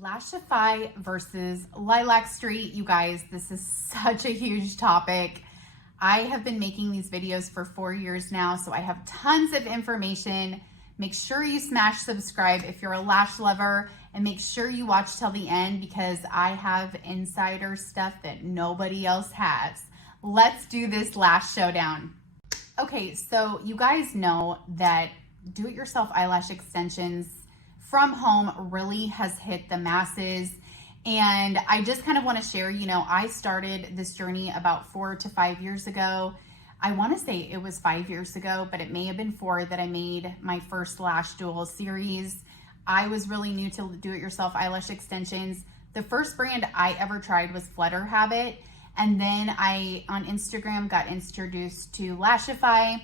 Lashify versus Lilac St. You guys, this is such a huge topic. I have been making these videos for 4 years now, so I have tons of information. Make sure you smash subscribe if you're a lash lover, and make sure you watch till the end because I have insider stuff that nobody else has. Let's do this lash showdown. Okay, so you guys know that do-it-yourself eyelash extensions from home really has hit the masses. And I just kind of want to share, I started this journey about 4 to 5 years ago. I want to say it was 5 years ago, but it may have been 4 that I made my first lash duel series. I was really new to do-it-yourself eyelash extensions. The first brand I ever tried was Flutter Habit. And then I, on Instagram, got introduced to Lashify,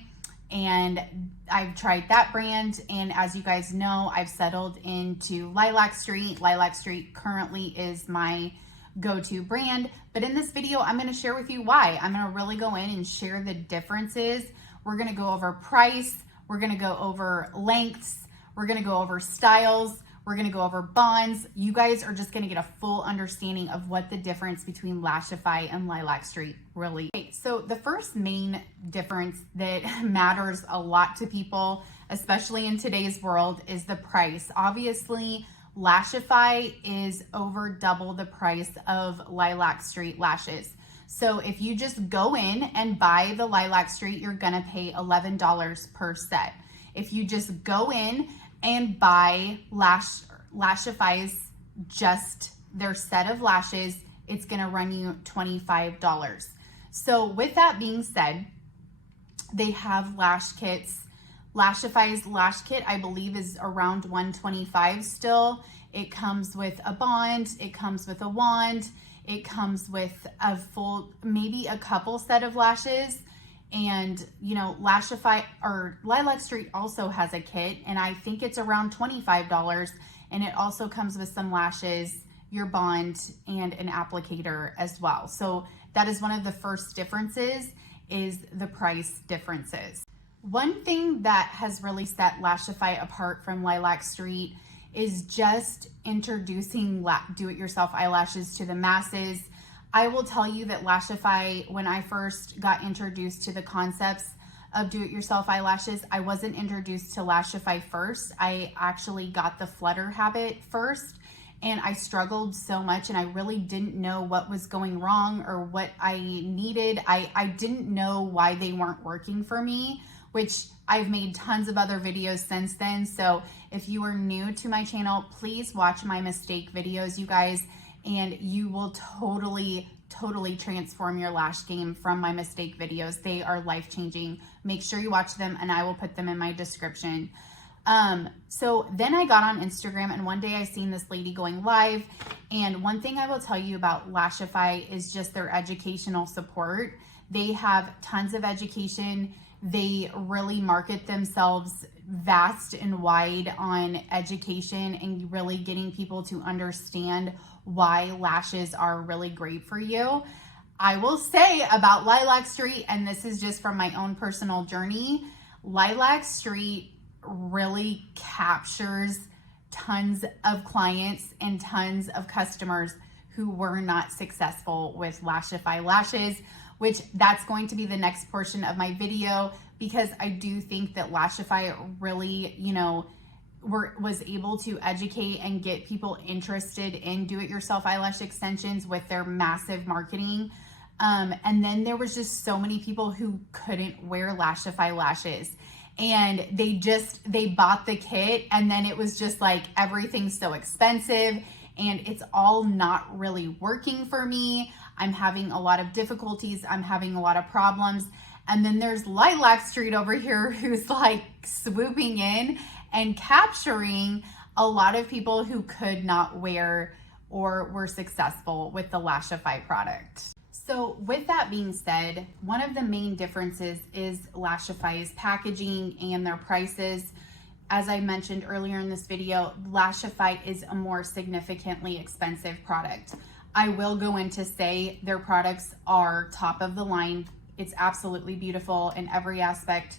and I've tried that brand. And as you guys know, I've settled into Lilac St. Lilac St. currently is my go-to brand. But in this video, I'm going to share with you why. I'm going to really go in and share the differences. We're going to go over price. We're going to go over lengths. We're going to go over styles. We're going to go over bonds. You guys are just going to get a full understanding of what the difference between Lashify and Lilac St. really is. So the first main difference that matters a lot to people, especially in today's world, is the price. Obviously, Lashify is over double the price of Lilac St. lashes. So if you just go in and buy the Lilac St., you're going to pay $11 per set. If you just go in and buy Lashify's, just their set of lashes, it's gonna run you $25. So with that being said, they have lash kits. Lashify's lash kit, I believe, is around $125 still. It comes with a bond, it comes with a wand, it comes with a full, maybe a couple set of lashes. And, Lashify or Lilac St. also has a kit, and I think it's around $25. And it also comes with some lashes, your bond, and an applicator as well. So that is one of the first differences, is the price differences. One thing that has really set Lashify apart from Lilac St. is just introducing do-it-yourself eyelashes to the masses. I will tell you that Lashify, when I first got introduced to the concepts of do-it-yourself eyelashes, I wasn't introduced to Lashify first. I actually got the Flutter Habit first, and I struggled so much, and I really didn't know what was going wrong or what I needed. I didn't know why they weren't working for me, which I've made tons of other videos since then. So if you are new to my channel, please watch my mistake videos, you guys, and you will totally transform your lash game from my mistake videos. They are life-changing. Make sure you watch them, and I will put them in my description. So then I got on Instagram, and one day I seen this lady going live, and one thing I will tell you about Lashify is just their educational support. They have tons of education. They really market themselves vast and wide on education and really getting people to understand why lashes are really great for you. I will say about Lilac St., and this is just from my own personal journey, Lilac St. really captures tons of clients and tons of customers who were not successful with Lashify lashes, which that's going to be the next portion of my video, because I do think that Lashify really, was able to educate and get people interested in do-it-yourself eyelash extensions with their massive marketing. And then there was just so many people who couldn't wear Lashify lashes, and they bought the kit, and then it was just like, everything's so expensive and it's all not really working for me. I'm having a lot of difficulties. I'm having a lot of problems. And then there's Lilac St. over here who's like swooping in and capturing a lot of people who could not wear or were successful with the Lashify product. So with that being said, one of the main differences is Lashify's packaging and their prices. As I mentioned earlier in this video, Lashify is a more significantly expensive product. I will go in to say their products are top of the line. It's absolutely beautiful in every aspect.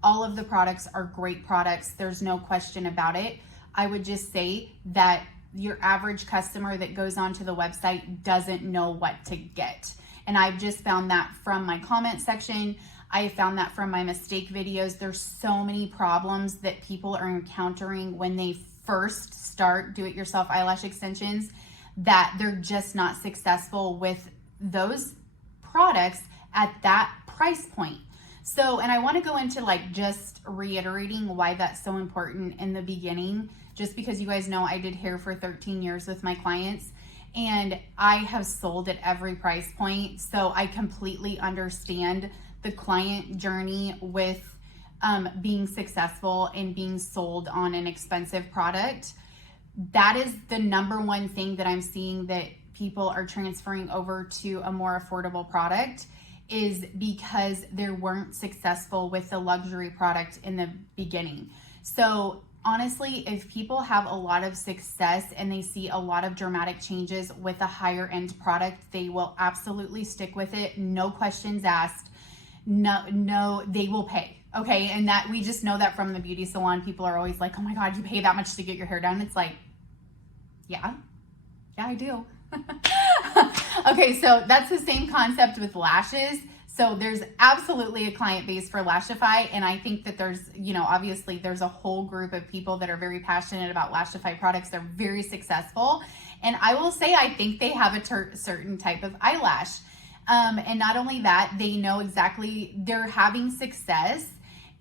All of the products are great products. There's no question about it. I would just say that your average customer that goes onto the website doesn't know what to get. And I've just found that from my comment section. I found that from my mistake videos. There's so many problems that people are encountering when they first start do-it-yourself eyelash extensions that they're just not successful with those products at that price point. So, and I want to go into like just reiterating why that's so important in the beginning, just because you guys know I did hair for 13 years with my clients and I have sold at every price point. So I completely understand the client journey with being successful and being sold on an expensive product. That is the number one thing that I'm seeing that people are transferring over to a more affordable product, is because they weren't successful with the luxury product in the beginning. So honestly, if people have a lot of success and they see a lot of dramatic changes with a higher end product, they will absolutely stick with it. No questions asked. No, they will pay. Okay. And that we just know that from the beauty salon. People are always like, oh my God, you pay that much to get your hair done. It's like, yeah, I do. Okay, so that's the same concept with lashes. So there's absolutely a client base for Lashify, and I think that there's, obviously there's a whole group of people that are very passionate about Lashify products. They're very successful, and I will say I think they have a certain type of eyelash. And not only that, they know exactly, they're having success,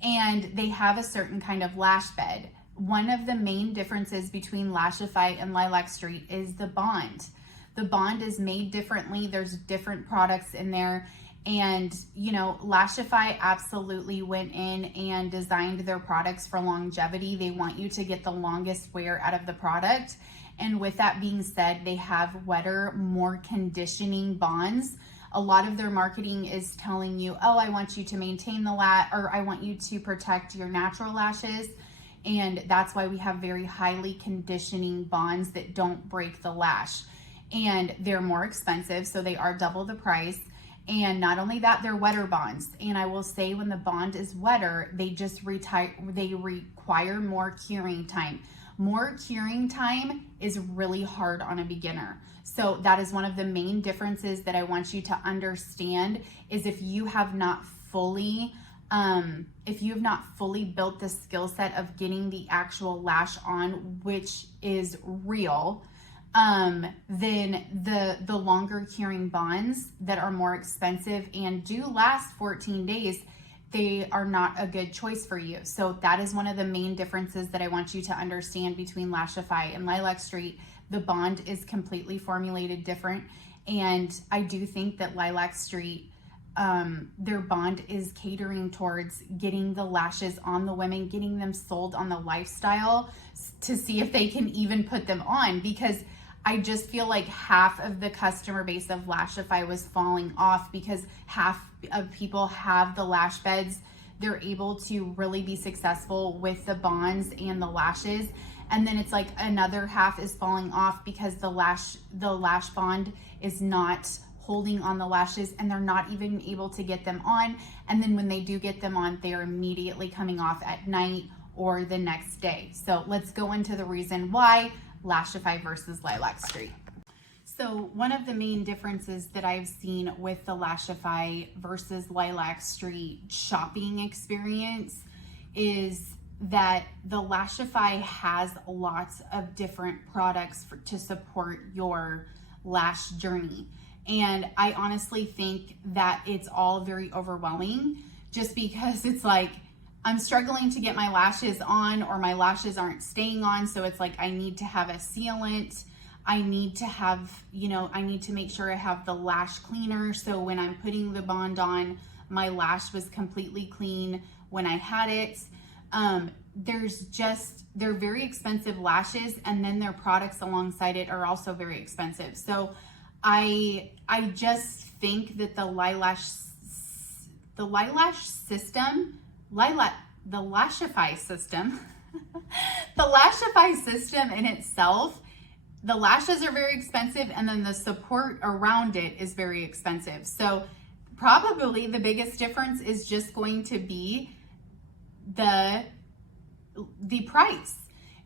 and they have a certain kind of lash bed. One of the main differences between Lashify and Lilac St is the bond. The bond is made differently. There's different products in there. And, Lashify absolutely went in and designed their products for longevity. They want you to get the longest wear out of the product. And with that being said, they have wetter, more conditioning bonds. A lot of their marketing is telling you, oh, I want you to maintain the or I want you to protect your natural lashes. And that's why we have very highly conditioning bonds that don't break the lash. And they're more expensive, so they are double the price. And not only that, they're wetter bonds. And I will say when the bond is wetter, they require more curing time. More curing time is really hard on a beginner. So that is one of the main differences that I want you to understand, is if you have not fully built the skill set of getting the actual lash on, which is real, then the longer curing bonds that are more expensive and do last 14 days, they are not a good choice for you. So that is one of the main differences that I want you to understand between Lashify and Lilac St. The bond is completely formulated different. And I do think that Lilac St, their bond is catering towards getting the lashes on the women, getting them sold on the lifestyle to see if they can even put them on, because I just feel like half of the customer base of Lashify was falling off because half of people have the lash beds. They're able to really be successful with the bonds and the lashes. And then it's like another half is falling off because the lash bond is not holding on the lashes and they're not even able to get them on. And then when they do get them on, they are immediately coming off at night or the next day. So let's go into the reason why Lashify versus Lilac St. So one of the main differences that I've seen with the Lashify versus Lilac St shopping experience is that the Lashify has lots of different products to support your lash journey. And I honestly think that it's all very overwhelming, just because it's like, I'm struggling to get my lashes on, or my lashes aren't staying on. So it's like, I need to have a sealant. I need to have, I need to make sure I have the lash cleaner. So when I'm putting the bond on, my lash was completely clean when I had it. They're very expensive lashes, and then their products alongside it are also very expensive. So I just think that the Lashify system, the Lashify system in itself, the lashes are very expensive, and then the support around it is very expensive. So probably the biggest difference is just going to be the price.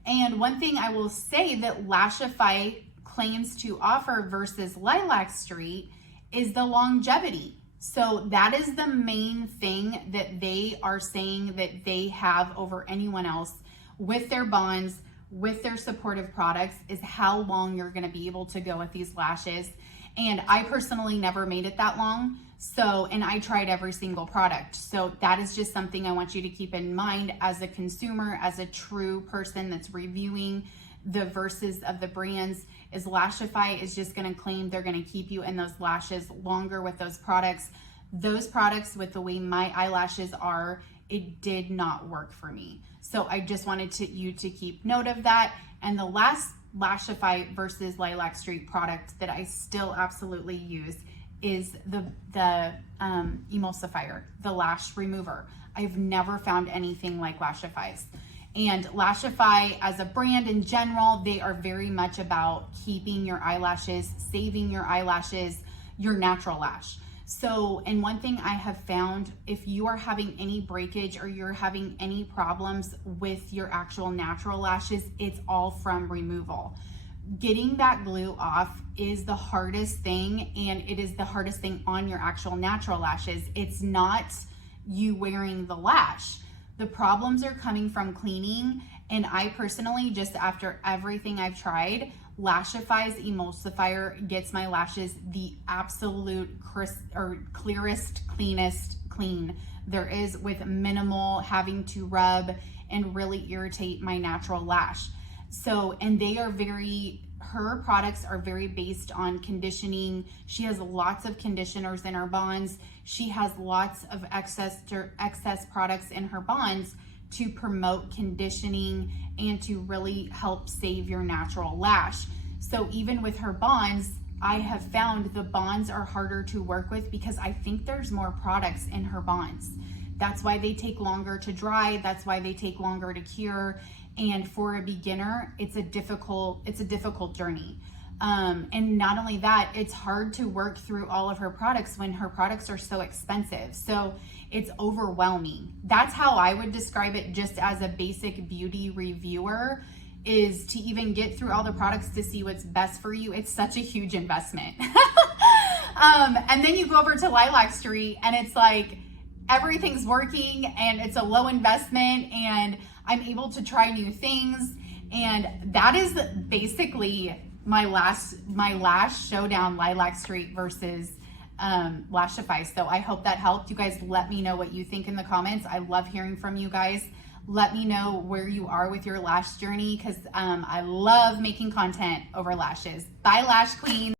And one thing I will say that Lashify claims to offer versus Lilac Street is the longevity. So that is the main thing that they are saying that they have over anyone else with their bonds, with their supportive products, is how long you're going to be able to go with these lashes. And I personally never made it that long. So, and I tried every single product. So that is just something I want you to keep in mind as a consumer, as a true person that's reviewing the verses of the brands, is Lashify is just going to claim they're going to keep you in those lashes longer with those products. Those products, with the way my eyelashes are, it did not work for me. So I just wanted you to keep note of that. And the last Lashify versus Lilac Street product that I still absolutely use is the emulsifier, the lash remover. I've never found anything like Lashify's. And Lashify as a brand in general, they are very much about keeping your eyelashes, saving your eyelashes, your natural lash. So, and one thing I have found, if you are having any breakage or you're having any problems with your actual natural lashes, it's all from removal. Getting that glue off is the hardest thing, and it is the hardest thing on your actual natural lashes. It's not you wearing the lash. The problems are coming from cleaning, and I personally, just after everything I've tried, Lashify's emulsifier gets my lashes the absolute clearest, cleanest clean there is, with minimal having to rub and really irritate my natural lash. So, and they are her products are very based on conditioning. She has lots of conditioners in her bonds. She has lots of excess products in her bonds to promote conditioning and to really help save your natural lash. So even with her bonds, I have found the bonds are harder to work with because I think there's more products in her bonds. That's why they take longer to dry. That's why they take longer to cure. And for a beginner, it's a difficult journey. And not only that, it's hard to work through all of her products when her products are so expensive. So it's overwhelming. That's how I would describe it, just as a basic beauty reviewer, is to even get through all the products to see what's best for you. It's such a huge investment. And then you go over to Lilac Street and it's like everything's working and it's a low investment and I'm able to try new things. And that is basically my last Showdown Lilac Street versus Lashify. So I hope that helped. You guys let me know what you think in the comments. I love hearing from you guys. Let me know where you are with your lash journey, because I love making content over lashes. Bye, Lash Queen.